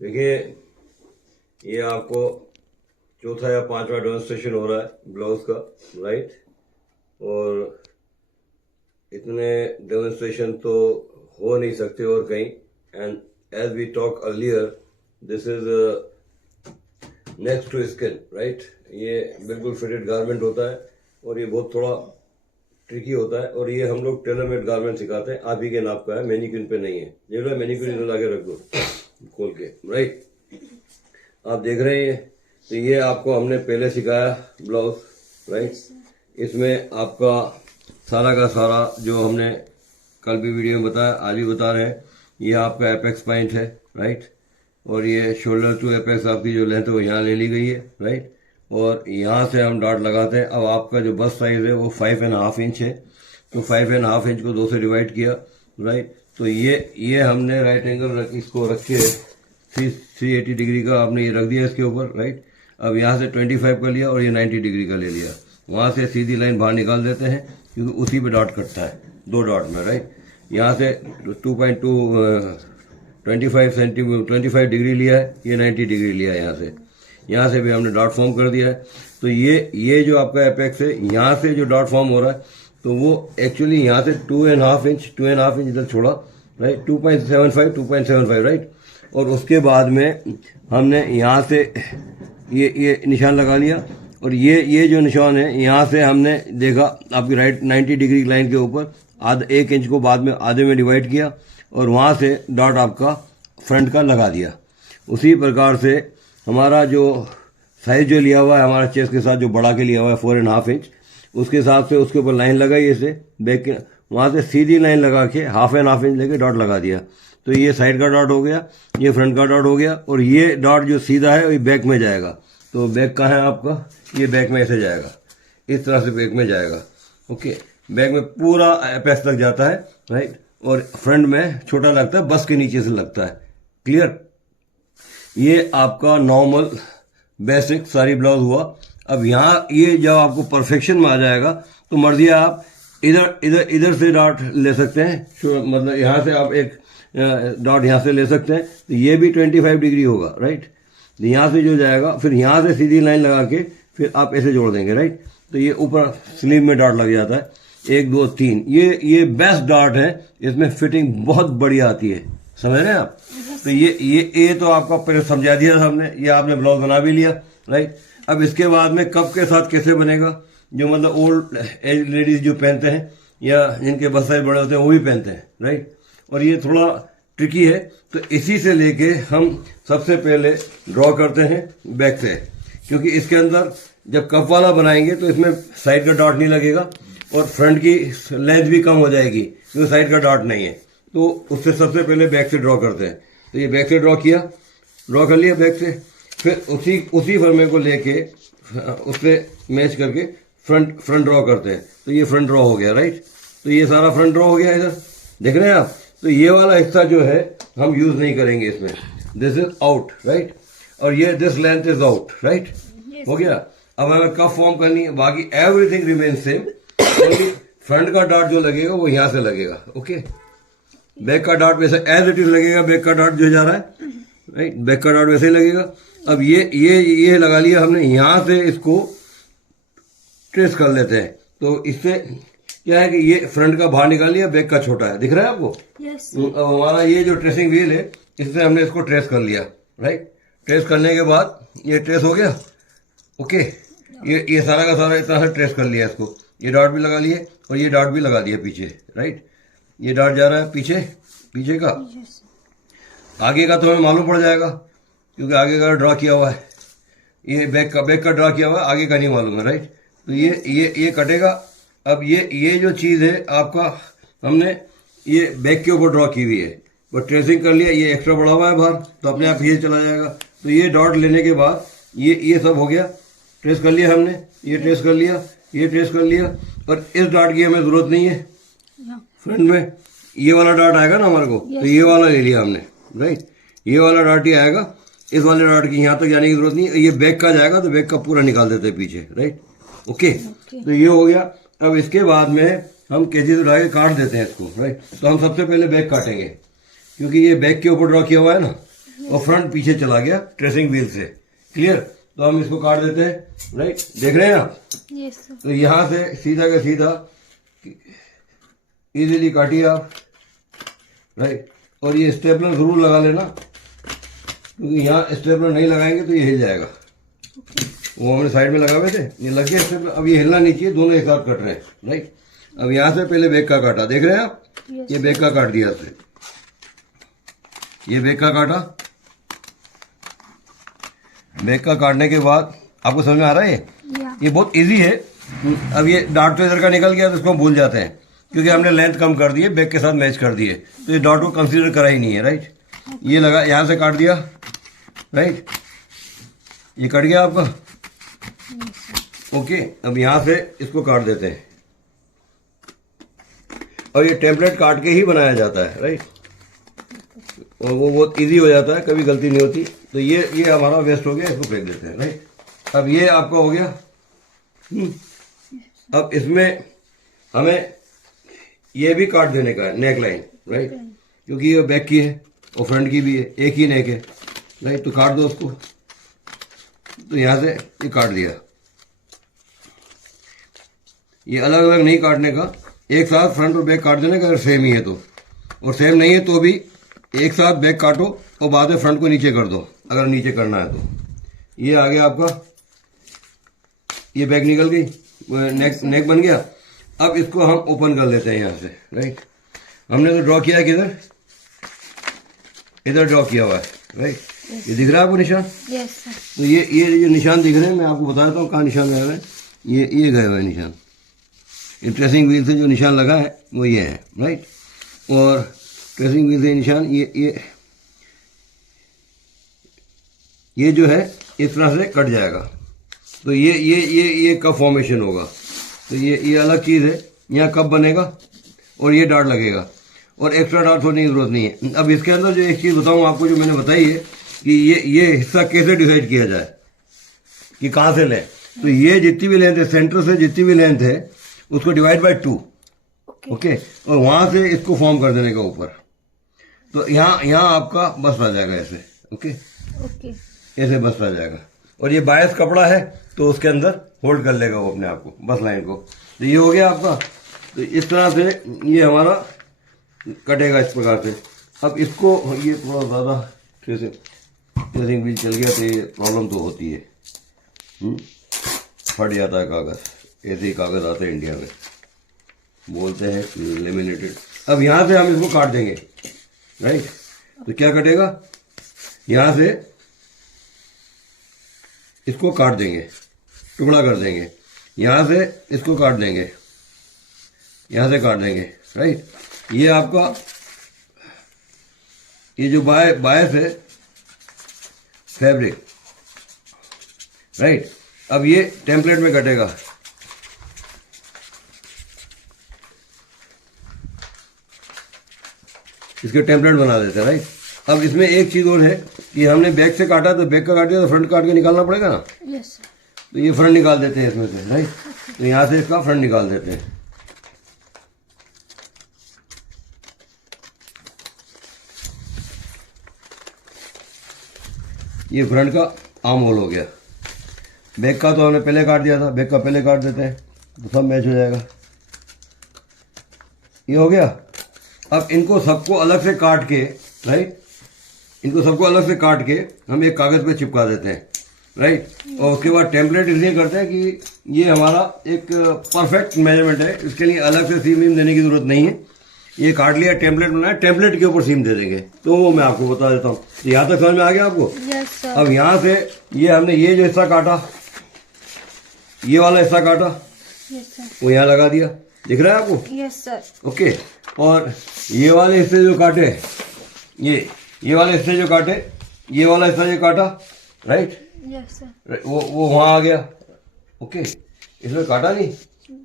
देखिए, ये आपको चौथा या पांचवा डेमोन्स्ट्रेशन हो रहा है ब्लाउज का, राइट। और इतने डेमोन्स्ट्रेशन तो हो नहीं सकते और कहीं। And as we talk earlier, this is next to skin, right. ये बिल्कुल फिटेड गारमेंट होता है और ये बहुत थोड़ा ट्रिकी होता है। और ये हम लोग टेलर मेड गारमेंट सिखाते हैं, आप ही के नाप का है, मैनिक्विन पे नहीं है। ये लो मैनिक्विन इधर लाके रख दो खोल के, राइट। आप देख रहे हैं, तो ये आपको हमने पहले सिखाया ब्लाउज, राइट। इसमें आपका सारा का सारा जो हमने कल भी वीडियो में बताया, आज भी बता रहे हैं, ये आपका एपेक्स पॉइंट है, राइट। और ये शोल्डर टू एपेक्स आपकी जो लेंथ है वो यहाँ ले ली गई है, राइट। और यहाँ से हम डॉट लगाते हैं। अब आपका जो बस्ट साइज है वो 5.5 इंच है, तो 5.5 इंच को 2 से डिवाइड किया, राइट। तो ये हमने राइट एंगल इसको रख के 380 डिग्री का आपने ये रख दिया इसके ऊपर, राइट। अब यहाँ से 25 का लिया और ये 90 डिग्री का ले लिया। वहाँ से सीधी लाइन बाहर निकाल देते हैं क्योंकि उसी पे डॉट कटता है, 2 डॉट में, राइट। यहाँ से 25 डिग्री लिया है, ये 90 डिग्री लिया है। यहाँ से भी हमने डॉट फॉर्म कर दिया है। तो ये जो आपका एपेक्स है, यहाँ से जो डॉट फॉर्म हो रहा है, तो वो एक्चुअली यहाँ से 2.5 इंच इधर छोड़ा, राइट। 2.75, राइट। और उसके बाद में हमने यहाँ से ये निशान लगा लिया। और ये जो निशान है, यहाँ से हमने देखा आपकी राइट 90 डिग्री लाइन के ऊपर 1 इंच को बाद में आधे में डिवाइड किया और वहाँ से डॉट आपका फ्रंट का लगा दिया। उसी प्रकार से हमारा जो साइज जो लिया हुआ है हमारा चेस्ट के साथ, जो बड़ा के लिया हुआ है 4.5 इंच, उसके हिसाब से उसके ऊपर लाइन लगाई ऐसे बैक के, वहाँ से सीधी लाइन लगा के 1/2 इंच लेके डॉट लगा दिया। तो ये साइड का डॉट हो गया, ये फ्रंट का डॉट हो गया। और ये डॉट जो सीधा है वही बैक में जाएगा। तो बैक कहाँ है आपका, ये बैक में ऐसे जाएगा, इस तरह से बैक में जाएगा, ओके। बैक में पूरा एपेक्स तक जाता है, राइट। और फ्रंट में छोटा लगता है, बस के नीचे से लगता है, क्लियर। ये आपका नॉर्मल बेसिक सारी ब्लाउज हुआ। अब यहाँ ये जब आपको परफेक्शन में आ जाएगा तो मर्जी आप इधर से डॉट ले सकते हैं, मतलब यहाँ से आप एक डॉट यहाँ से ले सकते हैं, तो ये भी 25 डिग्री होगा, राइट। यहाँ से जो जाएगा फिर यहाँ से सीधी लाइन लगा के फिर आप ऐसे जोड़ देंगे, राइट। तो ये ऊपर स्लीव में डॉट लग जाता है, 1 2 3। ये बेस्ट डॉट है, इसमें फिटिंग बहुत बढ़िया आती है, समझ रहे हैं आप। तो ये तो आपको पहले समझा दिया था हमने, ये आपने ब्लाउज बना भी लिया, राइट। अब इसके बाद में कप के साथ कैसे बनेगा, जो मतलब ओल्ड एज लेडीज जो पहनते हैं या जिनके बस साइज बड़े होते हैं वो भी पहनते हैं, राइट। और ये थोड़ा ट्रिकी है, तो इसी से लेके हम सबसे पहले ड्रॉ करते हैं बैक से, क्योंकि इसके अंदर जब कप वाला बनाएंगे तो इसमें साइड का डॉट नहीं लगेगा और फ्रंट की लेंथ भी कम हो जाएगी क्योंकि साइड का डॉट नहीं है। तो उससे सबसे पहले बैक से ड्रॉ करते हैं। तो ये बैक से ड्रॉ कर लिया बैक से, फिर उसी फर्मे को लेके उससे मैच करके फ्रंट ड्रॉ करते हैं। तो ये फ्रंट ड्रॉ हो गया, राइट। तो ये सारा फ्रंट ड्रॉ हो गया, इधर देख रहे हैं आप। तो ये वाला हिस्सा जो है हम यूज नहीं करेंगे इसमें, दिस इज आउट, राइट। और ये this length is out, right, हो गया। अब हमें कप फॉर्म करनी है, बाकी एवरीथिंग रिमेन सेम। फ्रंट का डॉट जो लगेगा वो यहां से लगेगा, ओके। बैक का डॉट वैसे एज इट इज लगेगा, बैक का डॉट जो जा रहा है, राइट, बैक का डॉट वैसे ही लगेगा। अब ये लगा लिया हमने, यहां से इसको ट्रेस कर लेते हैं। तो इससे क्या है कि ये फ्रंट का बाहर निकाल लिया, बैक का छोटा है, दिख रहा है आपको। yes. अब हमारा ये जो ट्रेसिंग व्हील है, इससे हमने इसको ट्रेस कर लिया, राइट। ट्रेस करने के बाद ये ट्रेस हो गया, ओके। ये सारा का सारा इतना से ट्रेस कर लिया इसको, ये डॉट भी लगा लिए और ये डॉट भी लगा दिया पीछे, राइट। ये डॉट जा रहा है पीछे का, आगे का तो हमें मालूम पड़ जाएगा क्योंकि आगे का ड्रॉ किया हुआ है। ये बैक का ड्रॉ किया हुआ है, आगे का नहीं मालूम है, राइट। तो ये कटेगा। अब ये जो चीज है आपका, हमने ये बैक के ऊपर ड्रॉ की हुई है, वो ट्रेसिंग कर लिया। ये एक्स्ट्रा बढ़ा हुआ है बाहर, तो अपने आप ये चला जाएगा। तो ये डॉट लेने के बाद ये सब हो गया, ट्रेस कर लिया हमने, ये ट्रेस कर लिया, ये ट्रेस कर लिया। और इस डॉट की हमें जरूरत नहीं है, फ्रंट में ये वाला डॉट आएगा ना हमारे को, तो ये वाला ले लिया हमने, राइट। ये वाला डॉट ही आएगा, इस वाले डॉट की यहाँ तक जाने की जरूरत नहीं है। ये बैक का जाएगा तो बैक का पूरा निकाल देते हैं पीछे, राइट, ओके। तो ये हो गया। अब इसके बाद में हम कैंची से उठा के काट देते हैं इसको, राइट। तो हम सबसे पहले बैक काटेंगे क्योंकि ये बैक के ऊपर ड्रॉ किया हुआ है ना, और फ्रंट पीछे चला गया ट्रेसिंग व्हील से। क्लियर? तो हम इसको काट देते हैं। राइट, देख रहे हैं आप? Yes sir. तो यहां से सीधा का सीधा इजीली काटिए आप। राइट, और ये स्टेपलर जरूर लगा लेना, क्योंकि यहाँ स्टेपलर नहीं लगाएंगे तो ये हिल जाएगा। वो हमने साइड में लगा हुए थे, ये लग गया स्टेपलर। अब ये हिलना नहीं चाहिए, दोनों एक साथ कट रहे हैं। राइट, अब यहाँ से पहले बैक का काटा, देख रहे हैं आप? ये बैक का काट दिया इससे, ये बैक का काटा। बैक का काटने के बाद आपको समझ में आ रहा है ये बहुत इजी है। अब ये डॉट तो इधर का निकल गया तो इसको हम भूल जाते हैं, क्योंकि हमने लेंथ कम कर दी है, बैक के साथ मैच कर दिए, तो ये डॉट को कंसीडर करा ही नहीं है। राइट, ये लगा, यहाँ से काट दिया। राइट, ये कट गया आपका। ओके, अब यहाँ से इसको काट देते हैं, और ये टेम्पलेट काट के ही बनाया जाता है। राइट, और वो बहुत इजी हो जाता है, कभी गलती नहीं होती। तो ये हमारा वेस्ट हो गया, इसको फेंक देते हैं। राइट, अब ये आपका हो गया। अब इसमें हमें ये भी काट देने का है, नेक लाइन। राइट, क्योंकि ये बैक की है और फ्रंट की भी है, एक ही नेक है। राइट, तो काट दो उसको। तो यहां से ये काट दिया। ये अलग अलग नहीं काटने का, एक साथ फ्रंट और बैक काट देने का, अगर सेम ही है तो। और सेम नहीं है तो भी एक साथ बैक काटो और बाद में फ्रंट को नीचे कर दो, अगर नीचे करना है तो। ये आ गया आपका, ये बैक निकल गई, नेक बन गया। अब इसको हम ओपन कर लेते हैं यहाँ से। राइट, हमने तो ड्रॉ किया है किधर? इधर ड्रॉ किया हुआ है। राइट, ये दिख रहा है आपको निशान? Yes sir. तो ये जो निशान दिख रहे हैं, मैं आपको बता देता हूँ कहाँ निशान गए हुए हैं। ये गए हुए हैं निशान, ये ट्रेसिंग व्हील से जो निशान लगा है वो ये है। राइट, और ट्रेसिंग व्हील से निशान ये जो है इस तरह से कट जाएगा। तो ये कब फॉर्मेशन होगा, तो ये अलग चीज़ है। यहाँ कब बनेगा और ये डार्ट लगेगा, और एक्स्ट्रा डार्ट होने की जरूरत नहीं है। अब इसके अंदर जो एक चीज़ बताऊँ आपको, जो मैंने बताई है कि ये हिस्सा कैसे डिसाइड किया जाए कि कहाँ से लें। तो ये जितनी भी लेंथ है, सेंटर से जितनी भी लेंथ है, उसको डिवाइड बाय 2। ओके, और वहां से इसको फॉर्म कर देने का ऊपर। तो यहाँ आपका बस आ जाएगा ऐसे। ओके, ऐसे बस आ जाएगा। और ये बायस कपड़ा है तो उसके अंदर होल्ड कर लेगा वो अपने आप को, बस लाइन को। तो ये हो गया आपका। तो इस तरह से ये हमारा कटेगा इस प्रकार से। अब इसको ये थोड़ा ज़्यादा ट्रेसिंग व्हील चल गया तो ये प्रॉब्लम तो होती है, फट जाता है कागज़। ऐसे ही कागज़ आते हैं इंडिया में, बोलते हैं लेमिनेटेड। अब यहाँ से हम इसको काट देंगे। राइट, तो क्या कटेगा? यहाँ से इसको काट देंगे, टुकड़ा कर देंगे। यहाँ से इसको काट देंगे, यहाँ से काट देंगे। राइट, ये आपका ये जो बायस है फैब्रिक। राइट, अब ये टेम्पलेट में कटेगा। इसके टेम्पलेट बना देते हैं। राइट, अब इसमें एक चीज और है कि हमने बैक से काटा, तो बैक का काट दिया तो फ्रंट काट के निकालना पड़ेगा ना। Yes sir. तो ये फ्रंट निकाल देते हैं इसमें से। राइट, तो यहां से इसका फ्रंट निकाल देते हैं। ये फ्रंट का आर्म होल हो गया। बैक का तो हमने पहले काट दिया था, बैक का पहले काट देते हैं तो सब मैच हो जाएगा। ये हो गया। अब इनको सबको अलग से काट के, राइट, इनको सबको अलग से काट के हम एक कागज पे चिपका देते हैं। राइट, और उसके बाद टेम्पलेट इसलिए करते हैं कि ये हमारा एक परफेक्ट मेजरमेंट है, इसके लिए अलग से सीम वीम देने की जरूरत नहीं है। ये काट लिया, टेम्पलेट बनाया, टेम्पलेट के ऊपर सीम दे देंगे। तो वो मैं आपको बता देता हूँ। यहाँ तक समझ में आ गया आपको? Yes sir. अब यहाँ से ये हमने ये जो हिस्सा काटा, ये वाला हिस्सा काटा, यस सर। वो यहाँ लगा दिया, दिख रहा है आपको? Yes sir. ओके, और ये वाले हिस्से जो काटे, ये वाले हिस्से जो काटे, ये वाला हिस्सा जो काटा, राइट, यस सर। वो वहां आ गया। ओके, इसमें काटा नहीं,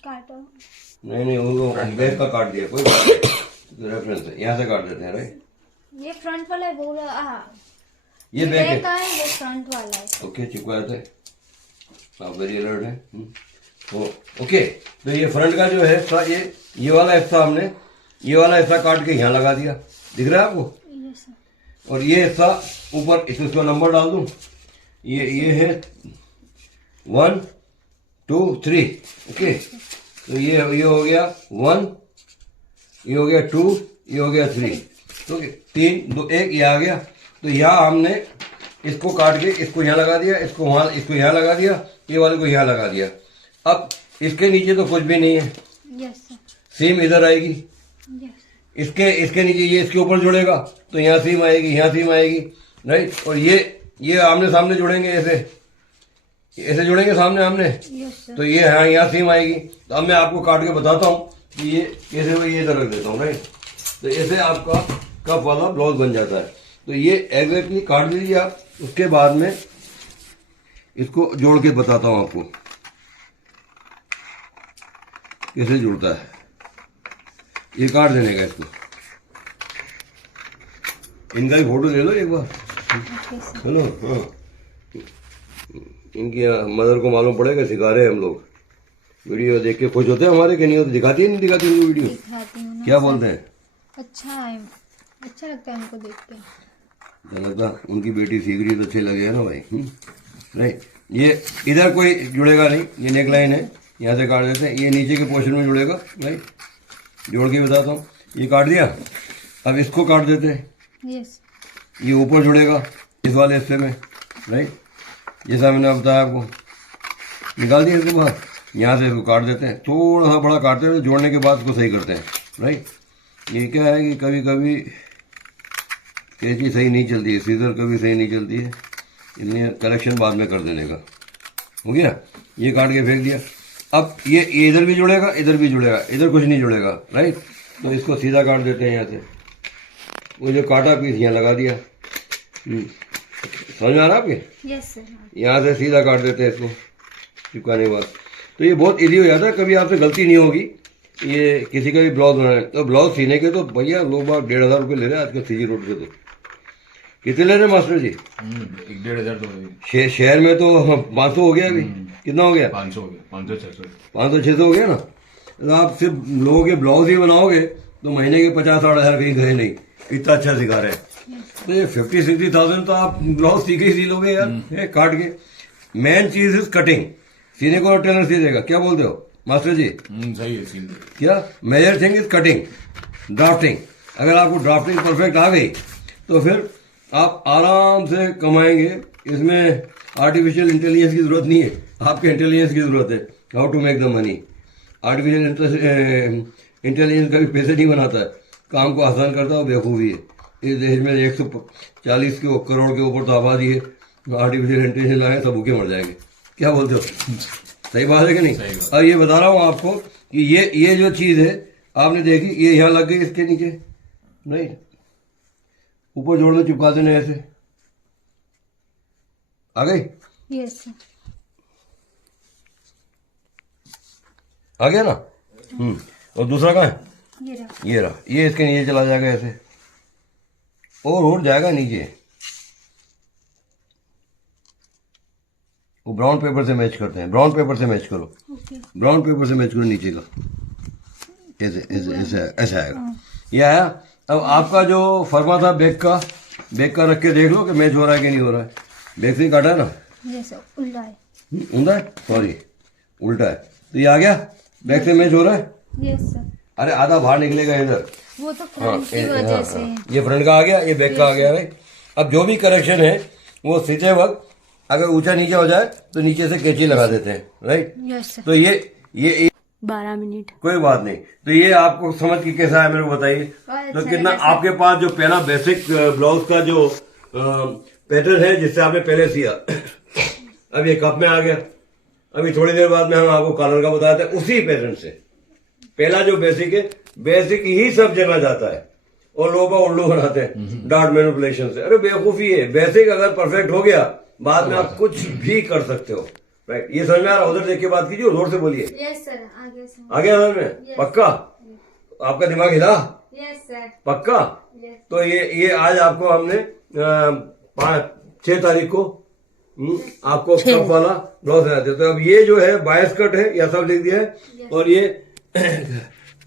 काटो। नहीं वो बैक का काट दिया, कोई बात नहीं, रेफरेंस है, यहाँ से काट देते हैं। राइट, ये फ्रंट वाला है, वो ये बैक है, वो फ्रंट वाला है। ओके, चिपका देते हैं, आप वेरी अलर्ट है। तो ओके, तो ये फ्रंट का जो है हिस्सा, ये वाला हिस्सा हमने ये वाला हिस्सा काट के यहाँ लगा दिया, दिख रहा है आपको? Yes sir. और ये हिस्सा ऊपर, इसको नंबर डाल दूं, ये है 1 2 3, ओके। तो ये हो गया 1, ये हो गया 2, ये हो गया 3, तो 3 2 1 ये आ गया। तो यहाँ हमने इसको काट के इसको यहाँ लगा दिया, इसको यहाँ लगा दिया, ये वाले को यहाँ लगा दिया। अब इसके नीचे तो कुछ भी नहीं है, यस सर, सीम इधर आएगी, यस इसके नीचे ये इसके ऊपर जुड़ेगा, तो यहाँ सीम आएगी, यहाँ सीम आएगी, राइट। और ये आमने सामने जुड़ेंगे, ऐसे जुड़ेंगे सामने आमने, यस सर, तो ये यहाँ सीम आएगी। तो अब मैं आपको काट के बताता हूँ कि ये कैसे, ये इधर रख देता हूँ, राइट। तो ऐसे आपका कप वाला ब्लाउज बन जाता है। तो ये एग्जैक्टली काट दीजिए आप। उसके बाद में इसको जोड़ के बताता हूँ आपको कैसे जुड़ता है। ये काट देने का, इसको इनका भी फोटो ले लो एक बार, ओके सर, हेलो। हाँ, इनकी मदर को मालूम पड़ेगा, सिखा रहे हैं हम लोग। वीडियो देख के खुश होते हैं हमारे, कि नहीं होते? दिखाती है नहीं दिखाती उनको वीडियो? दिखाती हूँ ना क्या सर। बोलते हैं? अच्छा है, अच्छा लगता है उनको देख के। लगता उनकी बेटी सीख रही है तो अच्छे लगे है ना भाई। नहीं, ये इधर कोई जुड़ेगा नहीं, ये नेक लाइन है, यहाँ से काट देते हैं। ये नीचे के पोर्शन में जुड़ेगा, राइट। जोड़ के बताता हूँ, ये काट दिया। अब इसको काट देते हैं, यस, ये ऊपर जुड़ेगा इस वाले हिस्से में, राइट। जैसा मैंने बताया आपको, निकाल दिया इसके बाद यहाँ से इसको काट देते हैं। थोड़ा सा बड़ा काटते हैं, जोड़ने के बाद इसको सही करते हैं, राइट। ये क्या है कि कभी कभी कैंची सही नहीं चलती है, सीजर कभी सही नहीं चलती है, इसलिए करेक्शन बाद में कर देने का। हो गया, ये काट के फेंक दिया। अब ये इधर भी जुड़ेगा, इधर भी जुड़ेगा, इधर कुछ नहीं जुड़ेगा, राइट। तो इसको सीधा काट देते हैं यहाँ से। वो जो काटा पीस यहाँ लगा दिया। समझ में आ रहा है आपके? यस सर, यहाँ से सीधा काट देते हैं इसको चिपकाने के बाद। तो ये बहुत इजी हो जाता है, कभी आपसे गलती नहीं होगी। ये किसी का भी ब्लाउज बनाना है तो ब्लाउज सीने के तो भैया लोग बाग 1,500 रुपये ले रहे हैं आजकल सीजी रोड पे। तो कितने ले रहे हैं मास्टर जी? 1,500 तो शहर में तो 500 हो गया अभी। कितना हो गया? 500 हो गया, 500 500-600 हो गया ना। तो आप सिर्फ लोगों के ब्लाउज ही बनाओगे तो महीने के 50-60 हज़ार कहीं गए नहीं, इतना अच्छा सिखा रहे हैं। तो ये 50-60,000 तो आप ब्लाउज सीखे ही सी लोगे यार, काट के। मेन चीज इज कटिंग। सीने को टेलर सी देगा, क्या बोलते हो मास्टर जी? सही है सीन। क्या major thing is cutting, drafting. अगर आपको ड्राफ्टिंग परफेक्ट आ गई तो फिर आप आराम से कमाएंगे। इसमें आर्टिफिशियल इंटेलिजेंस की जरूरत नहीं है, आपके इंटेलिजेंस की जरूरत है। How to make the money. Artificial intelligence कभी पैसे नहीं बनाता है, काम को आसान करता है, बेवकूफ़ी है। इस देश में 140 करोड़ के ऊपर तो आबादी है, आर्टिफिशियल इंटेलिजेंस लाए सब भूखे मर जाएंगे। क्या बोलते हो? सही बात है कि नहीं? अब ये बता रहा हूँ आपको कि ये जो चीज है आपने देखी, ये यहाँ लग गई इसके नीचे, नहीं ऊपर जोड़ दो, चिपका देना ऐसे, आ गई? यस सर, आ गया ना? और दूसरा कहाँ है? ये रहा, ये रहा, ये इसके नीचे चला जाएगा ऐसे, और जाएगा नीचे। वो ब्राउन पेपर से मैच करते हैं, ब्राउन पेपर से मैच करो, ओके, ब्राउन पेपर से मैच करो नीचे का, ऐसे ऐसे ऐसे ऐसे आएगा। ये आया। अब आपका जो फर्मा था बैक का रख के देख लो कि मैच हो रहा है कि नहीं हो रहा है। बैक से ही काटा है ना? यस सर, उल्टा है, उल्टा है, सॉरी उल्टा है। तो ये आ गया, बैक से मैच हो रहा है। यस सर, अरे आधा बाहर निकलेगा इधर। वो तो हाँ, फ्रंट की वजह से। ये फ्रंट का आ गया, ये बैक का आ गया, राइट। अब जो भी करेक्शन है वो सीते वक्त अगर ऊंचा नीचे हो जाए तो नीचे से कैंची लगा देते हैं, राइट। यस सर, तो ये 12 मिनट, कोई बात नहीं। तो ये आपको समझ के कैसा है मेरे को बताइए। तो कितना आपके पास जो पहला बेसिक ब्लाउज का जो पैटर्न है जिससे आपने पहले सिया, अब ये कप में आ गया। अभी थोड़ी देर बाद में हम आपको कॉलर का बताया था, उसी पैटर्न से पहला जो बेसिक है, बेसिक ही सब जगह जाता है और लोग उल्लू बनाते हैं डॉट मैनिपुलेशन से। अरे बेवकूफी है, बेसिक अगर परफेक्ट हो गया बाद में आप कुछ भी कर सकते हो, राइट। ये समझ में आ रहा? उधर देख के बात कीजिए, जोर से बोलिए। यस सर, आगे से, आ गया समझ में? पक्का? आपका दिमाग हिला? यस सर, पक्का? यस, तो ये आज आपको हमने 6 तारीख को आपको कप वाला ब्लाउज दिया। तो अब ये जो है बायस कट है, या सब लिख दिया है, और ये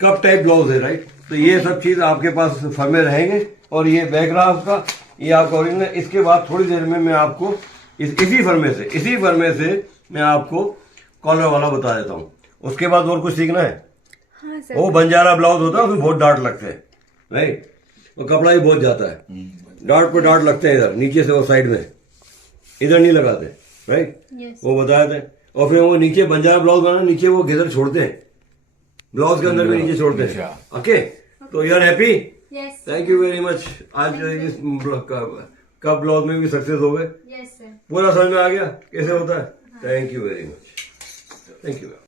कप टाइप ब्लाउज है, राइट। तो ये सब चीज आपके पास फर्मे रहेंगे। और ये बैक रहा आपका, ये आपका ओरिजिनल है। इसके बाद थोड़ी देर में मैं आपको इसी फर्मे से मैं आपको कॉलर वाला बता देता हूँ। उसके बाद और कुछ सीखना है? हाँ सर। वो बंजारा ब्लाउज होता है, उसमें बहुत डार्ट लगते हैं, राइट। वो कपड़ा भी बहुत जाता है, डार्ट पे डार्ट लगते हैं इधर नीचे से और साइड में, इधर नहीं लगाते, राइट। यस। वो बताए थे। और फिर वो नीचे बंजारा ब्लाउज बना, नीचे वो घेर छोड़ते हैं, ब्लाउज के अंदर भी नीचे छोड़ते हैं। ओके, तो you are happy? Yes. Thank you very much. आज इस कप ब्लाउज में भी सक्सेस हो गए, यस सर। पूरा समझ में आ गया कैसे होता है। Thank you very much, thank you.